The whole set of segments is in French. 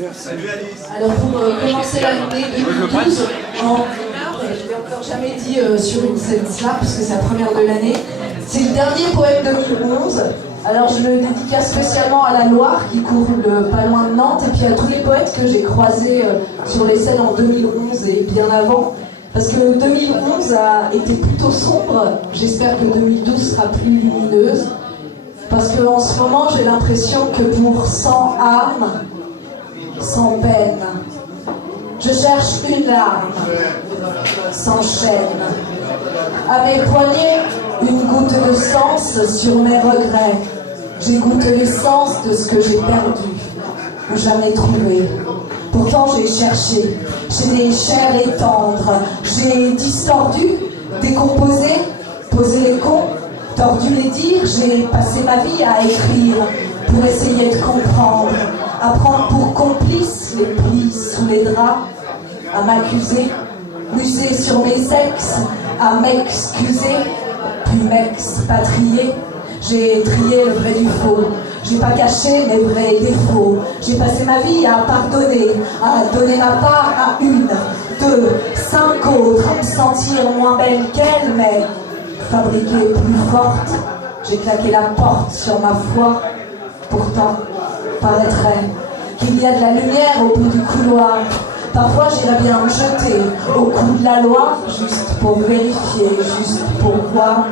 Alors pour commencer l'année 2012, je l'ai encore jamais dit sur une scène slap, parce que c'est la première de l'année. C'est le dernier poème 2011. Alors je le dédicace spécialement à la Loire, qui coule pas loin de Nantes, et puis à tous les poètes que j'ai croisés sur les scènes en 2011 et bien avant. Parce que 2011 a été plutôt sombre, j'espère que 2012 sera plus lumineuse. Parce qu'en ce moment, j'ai l'impression que pour 100 âmes, 100 peines, je cherche une larme, sans chaîne. À mes poignets, une goutte de sens sur mes regrets. J'ai goûté l'essence de ce que j'ai perdu, ou jamais trouvé. Pourtant j'ai cherché, j'ai des chairs et tendres, j'ai distordu, décomposé, posé les cons, tordu les dires, j'ai passé ma vie à écrire pour essayer de comprendre, à prendre pour complice les plis sous les draps, à m'accuser, muser sur mes ex, à m'excuser, puis m'expatrier. J'ai trié le vrai du faux, j'ai pas caché mes vrais défauts. J'ai passé ma vie à pardonner, à donner ma part à une, deux, 5 autres, à me sentir moins belle qu'elle, mais fabriquée plus forte. J'ai claqué la porte sur ma foi. Pourtant, paraîtrait qu'il y a de la lumière au bout du couloir. Parfois j'irais bien me jeter au cou de la loi, juste pour vérifier, juste pour voir.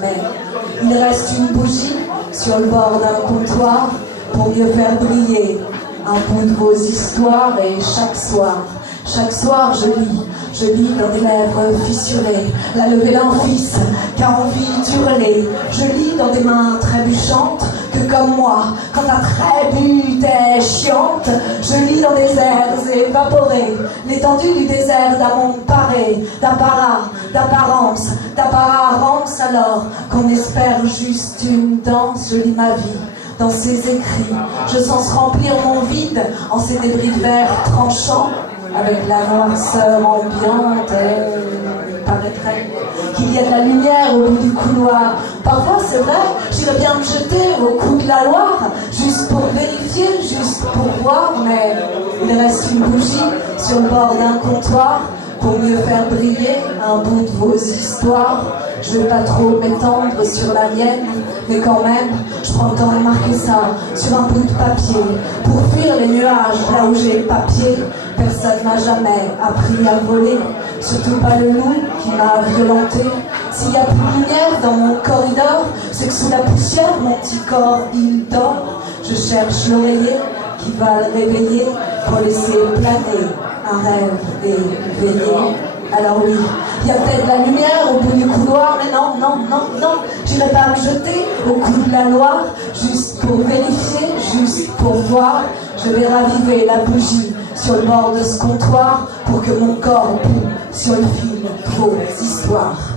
Mais il reste une bougie sur le bord d'un comptoir pour mieux faire briller un bout de vos histoires. Et chaque soir je lis dans des lèvres fissurées la levée d'un fils qui a envie d'hurler. Je lis dans des mains trébuchantes que comme moi, quand ta trébute est chiante, je lis dans des airs évaporés l'étendue du désert d'un monde paré, d'apparat, d'apparence, d'apparence, alors qu'on espère juste une danse. Je lis ma vie dans ces écrits, je sens remplir mon vide en ces débris de verre tranchants, avec la noirceur ambiante. Il paraîtrait qu'il y a de la lumière au bout du couloir. Parfois c'est vrai, j'irais bien me jeter au cou de la Loire, juste pour vérifier, juste pour voir, mais il reste une bougie sur le bord d'un comptoir pour mieux faire briller un bout de vos histoires. Je vais pas trop m'étendre sur la mienne, mais quand même, je prends le temps de marquer ça sur un bout de papier pour fuir les nuages là où j'ai le papier. Personne m'a jamais appris à voler, surtout pas le loup qui m'a violenté. S'il y a plus de lumière dans mon corridor, c'est que sous la poussière, mon petit corps, il dort. Je cherche l'oreiller qui va le réveiller pour laisser planer un rêve éveillé. Alors oui, il y a peut-être de la lumière au bout du couloir, mais non, j'irai pas me jeter au cou de la Loire, juste pour vérifier, juste pour voir. Je vais raviver la bougie sur le bord de ce comptoir pour que mon corps boue sur le fil de vos histoires.